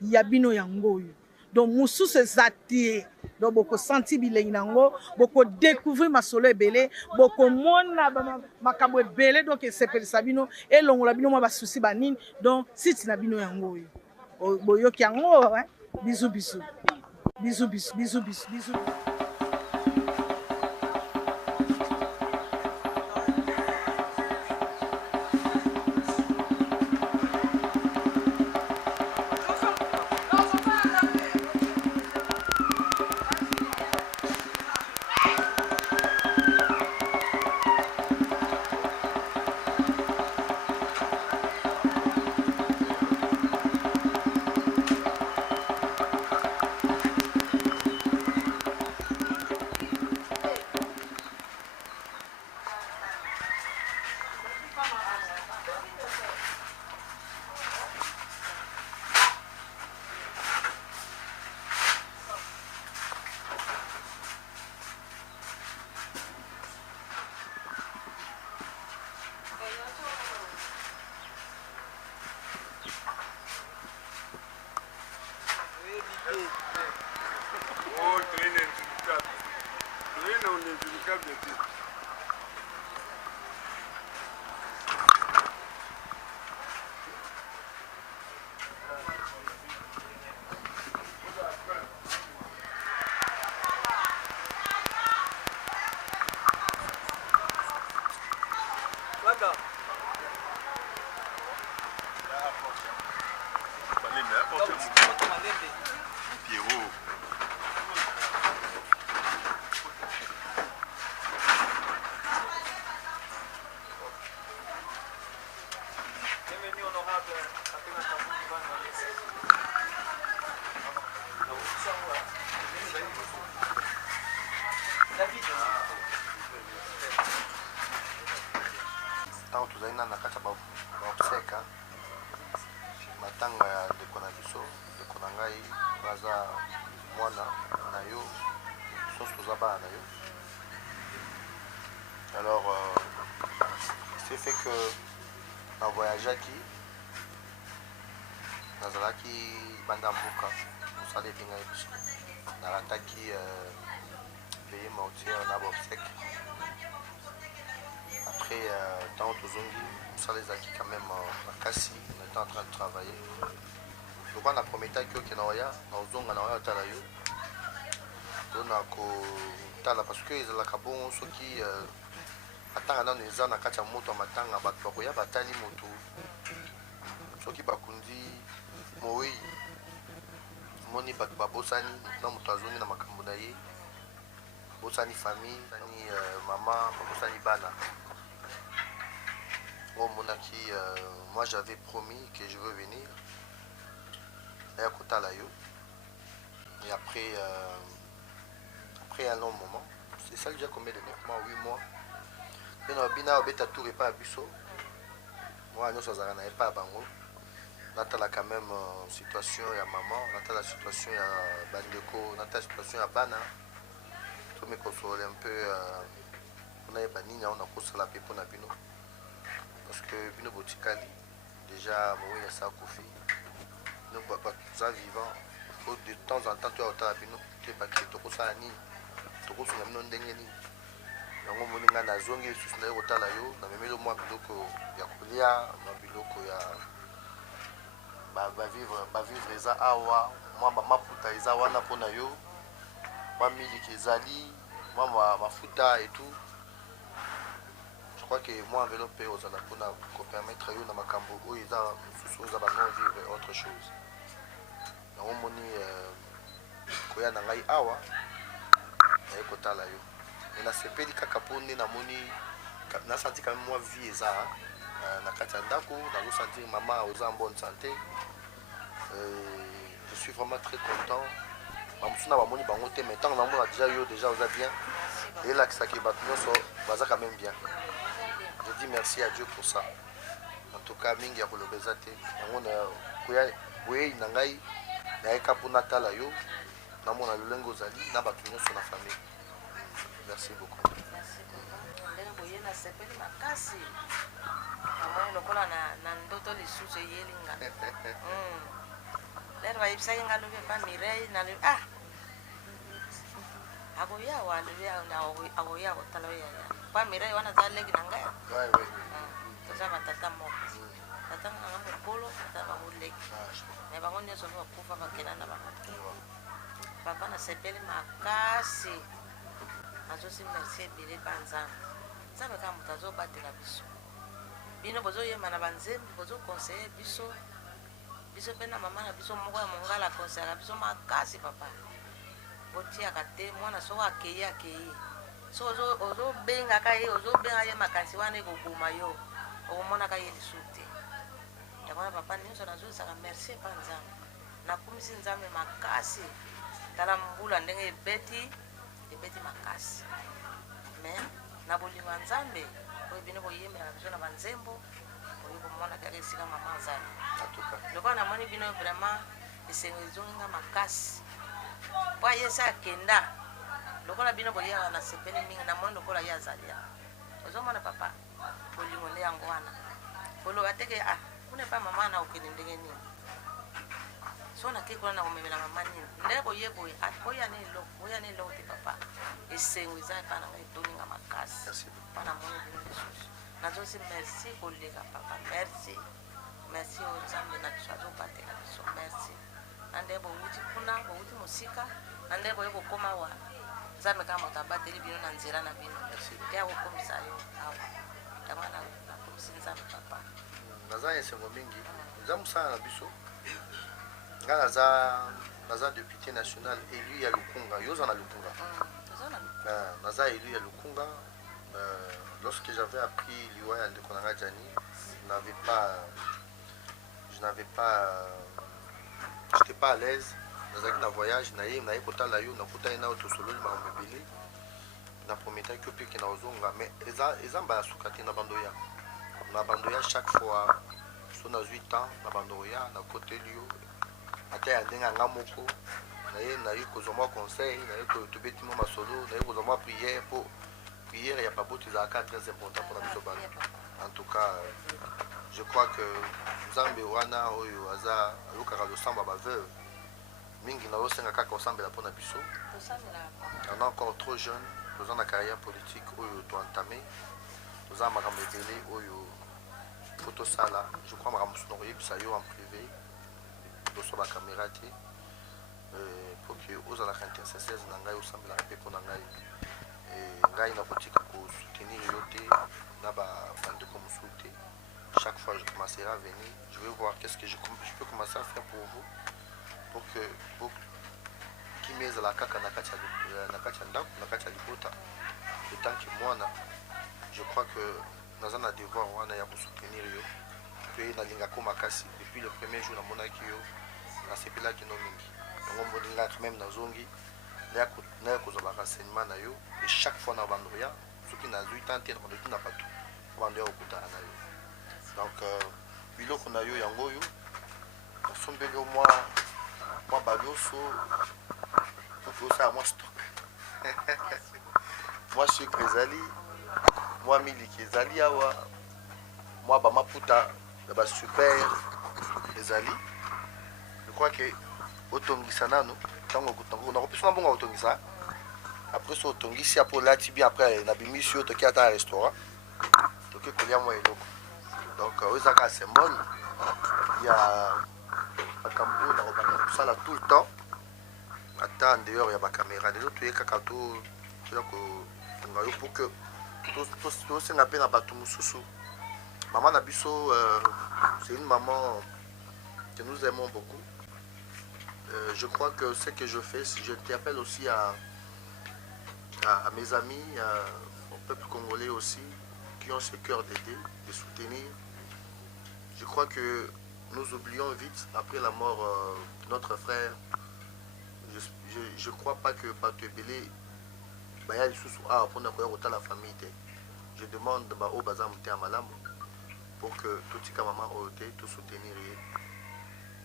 ya bino yango oyo. Donc mosusu ezati donc boko senti bilengi nango boko découvrir masolo ebele boko mona makambo ebele donc esepelisa bino elongola bino mwa basusi banini donc site na bino yango oyo boyoki yango bisous bisous bisous bisous bisous bisous bisous. Tuzaina na kata ba obseka matanga ya ndeko na biso ndeko na ngai baza mwana na yo soso toza bana na yo. Alors c'est fait que na voyageaki nazalaki banda mboka mosala epi ngai biso nalataki pays mortier na ba obseka. Après, tant aux zombies, ça les acquis quand même à Kassi, on était en train de travailler. Donc on a promis que Kenawaya, dans le zone, on a talayo. On a tala parce que les lacabons, ceux qui attendent les ans à Kacha moto, matang à Batpoya, Batali moto. Ceux qui bakundi, Moui, Moni Babosani, non, Moutazoni, Namakambunaye, Bosani famille, maman, Babosani Bana. Moi j'avais promis que je veux venir à Kotalayo et après un long moment, c'est ça déjà combien de 9 mois, 8 mois, mais on a bien tout repas à Busso. Moi nous sommes pas à Bango. On a quand même situation à maman, on a la situation à Bandeko, on a la situation à Bana. Tout me console un peu, on a Banina, on a posé la pépo na Bino. Parce que Bino Botikali, déjà, Moui Nessa Kofi, nous sommes vivants. De temps en temps, tu as autant de Bino, tu es pas créé, tu as ça à Ni, tu as ça à Ni. Yango moninga na zongi susu na yota la yo, na memelo mwa biloko ya kolia, mwa biloko ya ba vivre eza awa, mwa mafuta eza wana pona yo, mwa miliki ezali, mwa mafuta et tout. Je crois que moi enveloppé aux alapona pour permettre à yo na makambo o eza susu eza ba non vivre autre chose. Yango moni koya na ngai awa na ekotala yo. Et na sepeli kaka pone na moni na senti quand même moi vie eza na kati ya ndako na zo sentir maman aux en bonne santé. Je suis vraiment très content. Mamusuna ba moni bango te mais tant na mona déjà yo déjà oza bien et là que ça qui bat nyonso baza quand même bien. Je dis merci à Dieu pour ça. En tout cas mingi ya kolobeza te. Yango na koya boye na ngai na eka pona tala yo na mona lolengo zali na batu nyonso na famille. Merci beaucoup. Merci beaucoup. Ndenge boye na sepeli makasi. Amoni lokola na ndoto lisusu yelinga. lero bayebisaki nga lobi pa Mireille nalobi ah akoya wa lobi akoya kotala oyo yaya pa Mireille wana aza leki na ngai toza batata moko tata nanga mokolo tata bango leki me bango nyonso mpe bakufa bakenda na bango papa nasepeli makasi nazosi merci ebele pa nzambe nzambe kaka moto azobatela biso bino bozoyemba na banzembe bozokonseye biso mpe na mama na biso moko ya mongala akonseyaka biso makasi papa botiaka te mwana soko akei so ozobengaka ye ozobenga ye makanisi wana ekoboma yo okomonaka ye lisu te yango wana papa nyonso nazolisaka merci epa nzambe nakumisi nzambe makasi tala mbula ndenge ebeti makasi me na bolingo ya nzambe oyo bino boyembelaka biso na banzembo oyo komona kaka esika mama azali lokola namoni bino vraiment esengo ezonginga makasi po aye se akenda lokola bino boyaka na sepeli mingi namoni lokola ye azali awa ozomona papa bolingo nde yango wana koloba teke kuna epa mama na okende ndenge nini so nake kuna na komemela mama nini nde boye boye oya na eloko te papa esengo eza epa na ngai etoninga makasi mpo namoni bino lisusu nazosi merci koleka papa merci oyo nzambe na biso azobatela biso merci na nde bowuti kuna bowuti mosika na nde boye kokóma wa nzambe kaka moto abateli bino na nzela na bino te akokomisa yo awa yango nakomisi nzambe papa naza esengo mingi eza mosala na biso nga naza député national élu ya Lukunga yo oza na Lukunga naza élu ya Lukunga. Lorsque j'avais appris l'Iwa de Konanga Djani, j'étais pas à l'aise. Dans un voyage, naïe kota la yo, na kota ina auto solo ma mbebele. Na prometa que puis que na ozonga, mais eza ba sukati na bandoya. Na bandoya chaque fois, so na 8 ans, na bandoya na côté liyo. Ata ya ndenga ngamoko. Naïe kozoma conseil, naïe to beti mo masolo, naïe kozoma prière pour prière, il n'y a pas beaucoup de cas très importants pour la mise au bal. En tout cas, je crois que Nzambe wana oyo aza alukaka losamba baveuve mingi na osenga kaka osambela mpona biso. On est encore trop jeune, toza na carrière politique oyo toentamé, toza makambo ebele oyo fo tosala. Je crois makambo mosusu nakoyebisa yo en privé toso bacaméra te pour que ozalaka intercesseurs na ngai osambelaka mpe mpona ngai. Ngai nakotika soutenir yo te na bandeko mosusu te. Chaque fois je commencerai à venir, je vais voir qu'est-ce que je peux commencer à faire pour vous pour que kimi ezala kaka na kati ya ndako na kati ya libota etant que mwana je crois que naza na devoir wana ya kosoutenir yo mpe nalingako makasi depuis le premier jour namonaki yo nasepelaki no mingi yango molingaka quand même nazongi naya kozwa barenseignement na yo et chaque fois na bandoya soki nazwi tan te na bandoki na bato bandoya kokutana na yo donc biloko na yo yango oyo nasombeli yo mwa baloso okosala mwa stock mwa sucre ezali mwa miliki ezali awa mwa bamaputa ya basuper ezali je crois que otongisa nano ntango nakopesa na bongo otongisa après so otongisi apo olati bien après nabimisi yo toki ata na restaurant toki kolia mwa eloko donc oyo ezaka symbole ya makambo oyo nakobanda kosala tout le temps ata en dehors ya bacaméra lelo toye kaka toya kotonga yo pour que tosenga mpe na bato mosusu maman na biso c'est une maman que nous aimons beaucoup. Je crois que ce que je fais, je t'appelle aussi à mes amis, au peuple congolais aussi, qui ont ce cœur d'aider, de soutenir. Je crois que nous oublions vite, après la mort de notre frère, je ne crois pas que Batebele, pour la famille, je demande au Bazam pour que tout ce que maman a été, tout soutenir.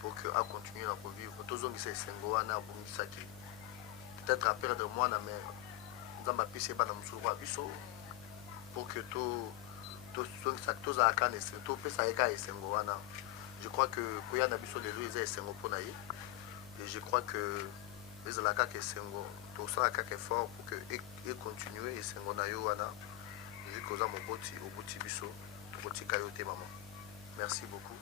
Pour que a continuer à vivre. Tous ont essayé Sengoana, Bungisaki. Peut-être à perdre moi, mais nous avons pissé par la biso pour que tous à Cannes, tout peut s'arrêter à Sengoana. Je crois que pour y en a biso de l'eau, ils ont essayé Sengoponaï. je crois que les alaka que sengo tout ça que fort pour que et continuer et sengo na yo wana vu que za moboti oboti biso oboti kayote maman. Merci beaucoup.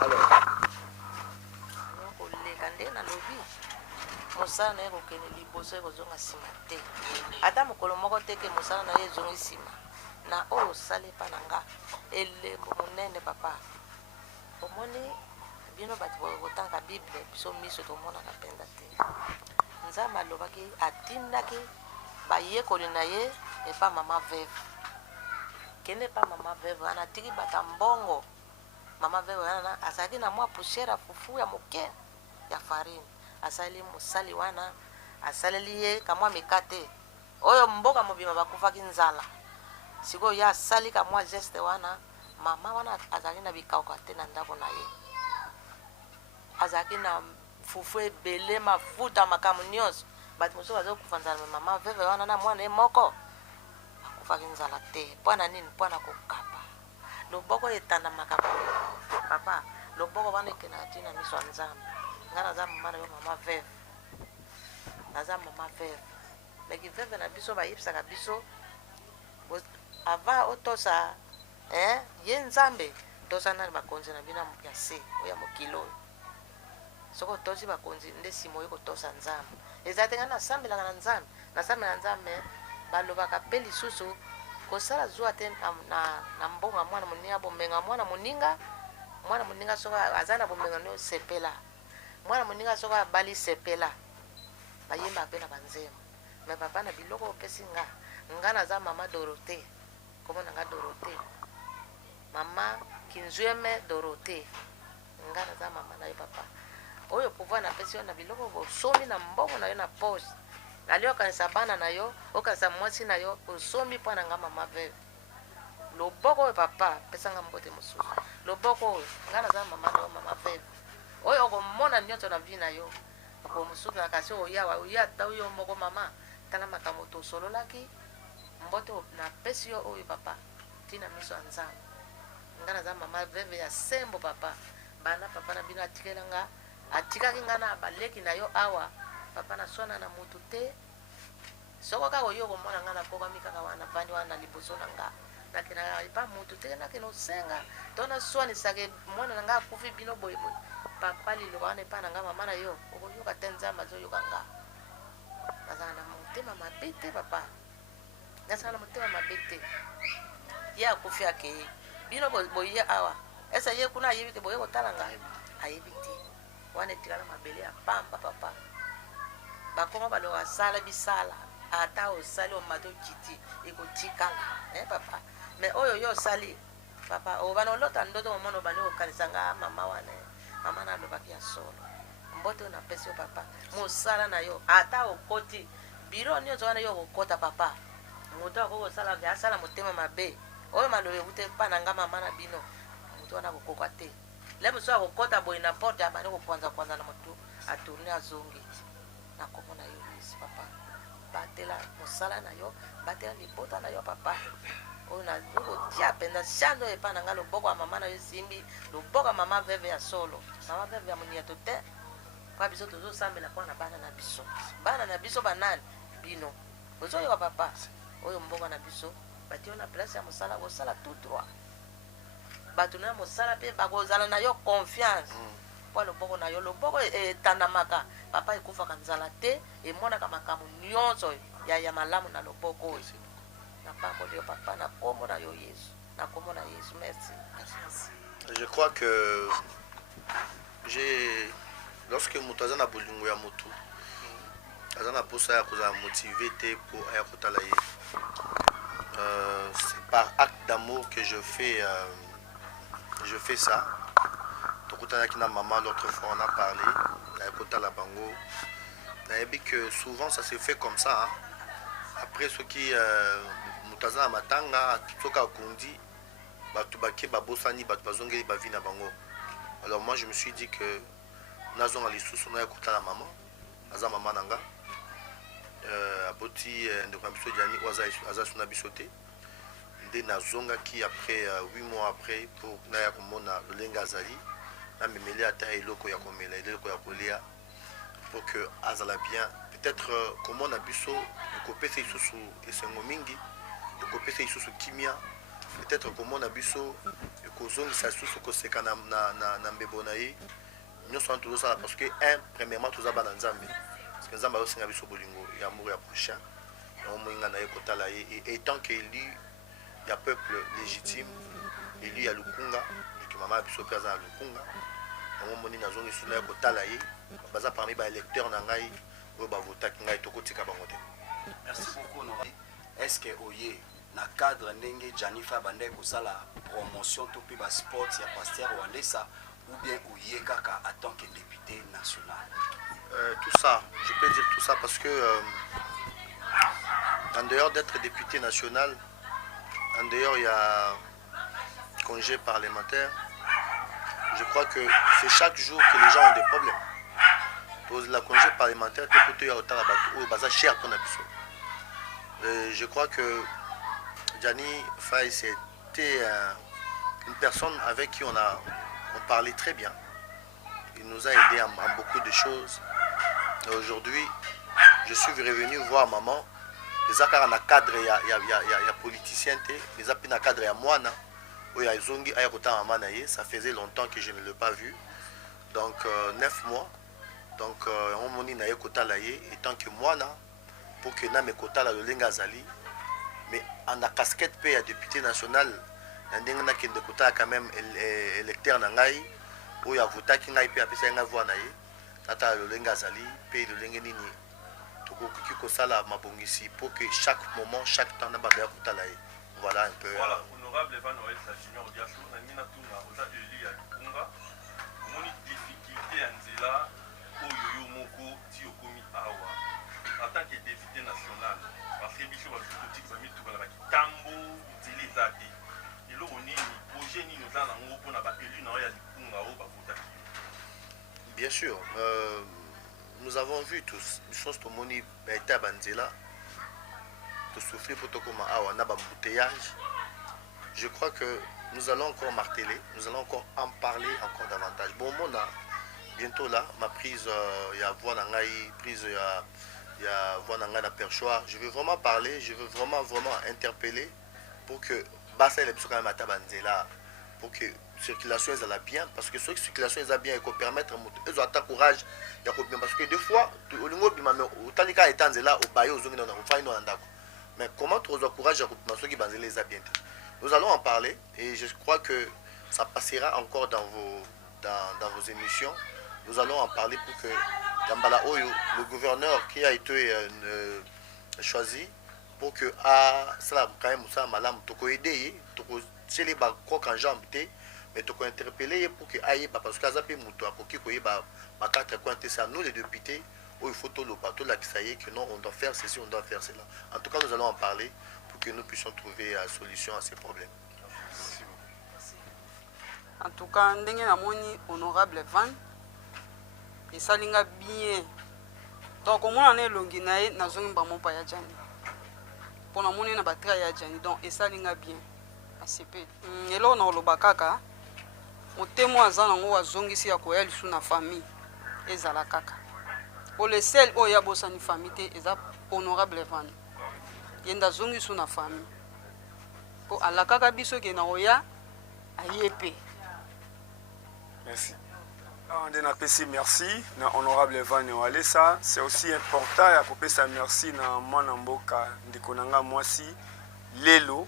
Alors koleka nde nalobi mosala na ye kokende liboso ekozonga nsima te ata mokolo moko te ke mosala na ye ezongi nsima na oyo osali epa na nga elembo monene papa omoni bino bato kotanga bible biso miso tomonaka mpenza te nzambe alobaki atindaki bayekoli na ye epa mama veve kende epa mama veve wana atiki bata mbongo mama veve wana azalaki na mwa poussière ya fufu ya moke ya farine asali mosali wana asaleli ye kamwa mikate oyo mboka mobima bakufaki nzala sikoyo ye asali kamwa geste wana mama wana azalaki na bikauka te na ndako na ye azalaki na fufu ebele mafuta makambo nyonso bato mosusu bazokufa nzala me mama veve wana na mwana ye moko akufaki nzala te mpo na nini mpo na kokapa loboko etandamaka papa loboko wana ekendaka ntina miso ya nzambe nga naza mama na yo mama veve naza mama veve meki veve na biso bayebisaka biso avant otosa ye nzambe tosa nani bakonzi na bino ya se oyo ya mokili oyo soko otosi bakonzi nde nsima oyo kotosa nzambe eza te nga nasambelaka na nzambe nasambela na nzambe balobaka mpe lisusu kosala zuwa te na mbongo ya mwana moninga bomenga mwana moninga soko aza na bomenga nio sepela mwana moninga soko abali sepela bayembaka mpe na banzembo me papa na biloko opesi nga naza mama Dorote komona nga Dorote mama Kinzweme Dorote nga naza mama na yo papa oyo pouvoir napesi yo na biloko bosomi na mbongo na yo na poche ali okanisa bana na yo okanisa mwasi na yo osomi mpo na nga mama veve loboko oyo papa pesanga mbote mosusu loboko oyo nga naza mama na yo mama veve oyo okomona nyonso na vi na yo okomosusu na kasi oya ata yo moko mama tala makambo tosololaki mbote napesi yo oyo papa ntina miso ya nzambe nga naza mama veve ya sembo papa bana papa na bino atikelanga atikaki nga na baleki na yo awa papa naswana na mutu te soko kaka oyo okomona nga nakokami kaka wana vandi wana na liboso na nga nakena epa mutu te nakena osenga to naswanisaka mwana na nga akufi bino boyeboye papa liloba wana epa na nga mama na yo okoyoka te nzambe azoyoka nga nazala na motema mabe te papa nazala na motema mabe te ye akufi akeye bino boye awa esa ye kuna ayebi te boye kotala nga ayebi te wana etikala mabele ya pamba papa bakoma baloka asala bisala ata osali omata okiti ekotikala papa me oyo yo osali papa obana olota ndoto momona obani okanisa nga mama wana mama na alobaki ya solo mbote oyo napesi yo papa mosala na yo ata okoti biro nyonso wana yo okokota papa moto akoki kosala asala motema mabe oyo maloba ekute mpa na nga mama na bino moto wana akokoka te le mosusu akokota boye na porte abandi kokwanza na motu atourne azongi nakomona yo yesu papa batela mosala na yo batela libota na yo papa oyo nakotia mpenza shando epa na nga loboko ya mama na yo esimbi loboko ya mama veve ya solo mama veve ya moniato te mpo biso tozosambela mpo na bana na biso banani bino ozoyoka papa oyo mboka na biso batio na place ya mosala kosala tout droit bato na mosala mpe bakozala na yo confiance mpo loboko na yo loboko etandamaka papa ekufaka nzala te emonaka makambo nyonso ya malamu na loboko oyo napamboli yo papa na kombo na yo yesu na kombo na yesu merci. Je crois que lorsque moto aza na bolingo ya motu aza na posa ya kozala motivé te mpo aya kotala ye c'est par acte d'amour que je fais ça. Tokotanaki na maman l'autre fois on a parlé aya kotala bango nayebi que souvent ça se fait comme ça hein. Après ce qui moto aza na matanga soki akondi bato bake babosani bato bazongeli bavi na bango. Alors moi je me suis dit que nazonga lisusu na kotala maman aza maman nanga aboti ndeko na biso diani aza suna biso te nde nazongaki après 8 mois après pour naya komona lolenga azali na memeli ata eloko ya komela eloko ya kolia pour que azala bien. Peut-être comment on a biso ekopesa isusu esengo mingi ekopesa isusu kimia. Peut-être comment on a biso ekozongisa isusu koseka na mbebo na ye nyonso wana tozosala parce que premièrement toza bana nzambe parce que nzambe azosenga biso bolingo ya amour ya prochain yango moninga na ye kotala ye et tant que élu ya peuple légitime élu ya lukunga que mama biso mpe aza na lukunga yango moni nazongisi na ye kotala ye baza parmi baélecteur na ngai oyo bavotaki ngai tokotika bango te. Merci beaucoup Honorable. Est-ce que oye na cadre ndenge Janifa bandai kosala promotion to pe ba sport ya Pasteur Wandesa ou bien oye kaka en tant que député national? Tout ça, je peux dire tout ça parce que en dehors d'être député national, en dehors il y a congé parlementaire, je crois que c'est chaque jour que les gens ont des problèmes. Pour la congé parlementaire, cher pour je crois que Gianni Faye, c'était une personne avec qui on parlait très bien. Il nous a aidé en beaucoup de choses. Aujourd'hui, je suis revenu voir maman. Les accords dans cadre il y a politicien, les accords dans cadre il y a moi ça faisait longtemps que je ne l'ai pas vu. Donc 9 mois. Donc on moni na kota la ye et tant que moi pour que na me kota la lenga zali mais en a casquette pe ya député national ndenge na kende kota quand même électeur na ngai o ya vota ki ngai pe apesa nga voix na ye tata lenga zali pe lenga nini to ko ki sala mabongisi pour que chaque moment chaque temps na ba kota la ye. Voilà un peu. Voilà, honorable Evan Noël Junior Diacho na mina tuna oza élu ya Kunga moni difficulté anzela oyo moko ti okomi awa en tant que député national parce que biso ba politique ba mituka na kitambo nzeli ezate eloko nini projet nini oza nango mpona ba élu na ya Kunga o bavotaki? Bien sûr, nous avons vu tous une chose to moni baita banzela to souffrir pour to koma awa na ba bouteillage. Je crois que nous allons encore marteler, nous allons encore en parler encore davantage. Bon, mon bientôt là, ma prise, il y a voix nangai, prise, il y a voix nangai na perchoir. Je veux vraiment parler, je veux vraiment interpeller pour que Bassa et quand même à Tabanzela, pour que la circulation est bien, parce que si la circulation est bien, il faut permettre ils ont attaqué courage, il y a bien parce que des fois, au niveau du moment où Tanika est en au bail aux zones mais comment tu as courage à ceux qui banzela les bien. Nous allons en parler et je crois que ça passera encore dans vos émissions. Nous allons en parler pour que Gambala Oyo, le gouverneur qui a été choisi, pour que ça quand même ça malam toko aider, toko chez ba coq en jambe mais toko interpeller pour que aille parce que azapé muto akoki ko yeba ba quatre coins ça nous les députés où il faut tout le bateau là qui ça y est que non on doit faire ceci on doit faire cela. En tout cas nous allons en parler pour que nous puissions trouver une solution à ces problèmes. En tout cas ndenge na moni honorable Van et ça linga bien donc au moins on est longi nae na zongi ba mon pa ya jani pour na moni na batra ya jani donc et ça linga bien ACP elo na lobakaka motemo azana ngo wazongisi ya koya lisu na famille ezala kaka pour le seul o ya bosa ni famille te eza honorable Van yenda zongisu na famille pour ala kaka biso ke na oya ayepe. Merci. On a apprécié merci na honorable Evan Walesa. C'est aussi important à couper sa merci na Manamboka ndikonanga mwasi lelo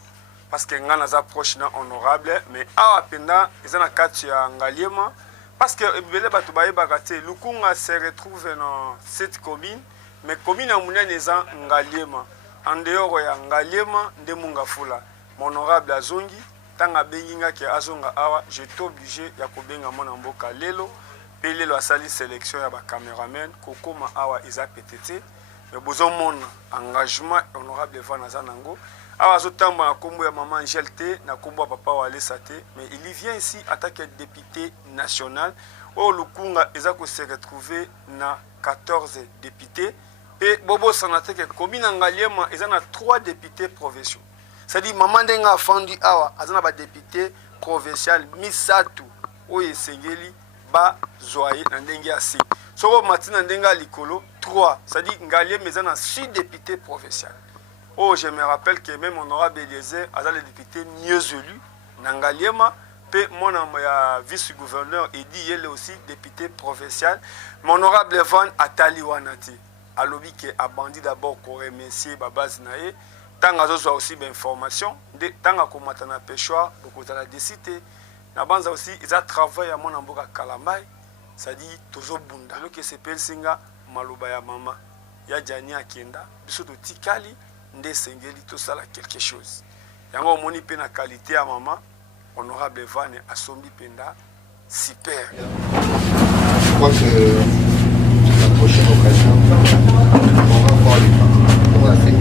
parce que ngana za proche na honorable mais awa penda ezana kati ya ngaliema parce que ebele batu bayeba kate Lukunga se retrouve dans cette commune mais commune amunene eza ngaliema en dehors ya ngaliema ndemunga fula honorable azongi tanga benginga ke azonga awa j'étais obligé ya kobenga mona mboka lelo pe lelo asali sélection ya ba cameraman kokoma awa eza PTT mais bozo mona engagement honorable Evan Azanango awa zotamba na kombo ya maman Angel T na kombo ya papa Walesa T mais il vient ici en tant que député national au Lukunga eza ko se retrouver na 14 députés et bobo sanate ke commune ngaliema eza na 3 députés provinciaux. C'est-à-dire maman denga fandi awa azana ba député provincial misatu oye sengeli ba zoyer na ndenge asi soko matina ndenga likolo 3 c'est-à-dire ngalie mais na 6 députés provinciaux. Oh, je me rappelle que même honorable Eliezer a le député mieux élu na ngaliema pe mon vice-gouverneur Edi il est aussi député provincial. Mon honorable Van Atali Wanati a lobby que a bandi d'abord pour remercier babaz nae tanga zo aussi d'information de tanga komata na pêcheur beaucoup de la décité na banza aussi ils a travaillé à mon amboka Kalambai. Ça dit toujours bunda lo que s'appelle singa maloba ya mama ya jani akenda biso to tikali nde sengeli to sala quelque chose yango moni pe na qualité ya mama honorable Van asombi penda super. Je crois que la prochaine occasion on va voir les parents assez vite.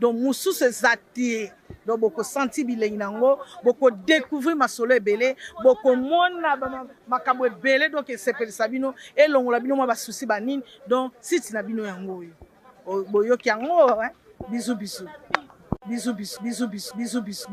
Donc mosusu ezati donc boko senti bilengi nango boko découvrir masolo ebele boko mona makambo ebele donc esepelisa bino elongola bino mwa basusi banini donc site na bino yango oyo boyoki yango bisou bisou bisou bisou bisou bisou bisou bisou.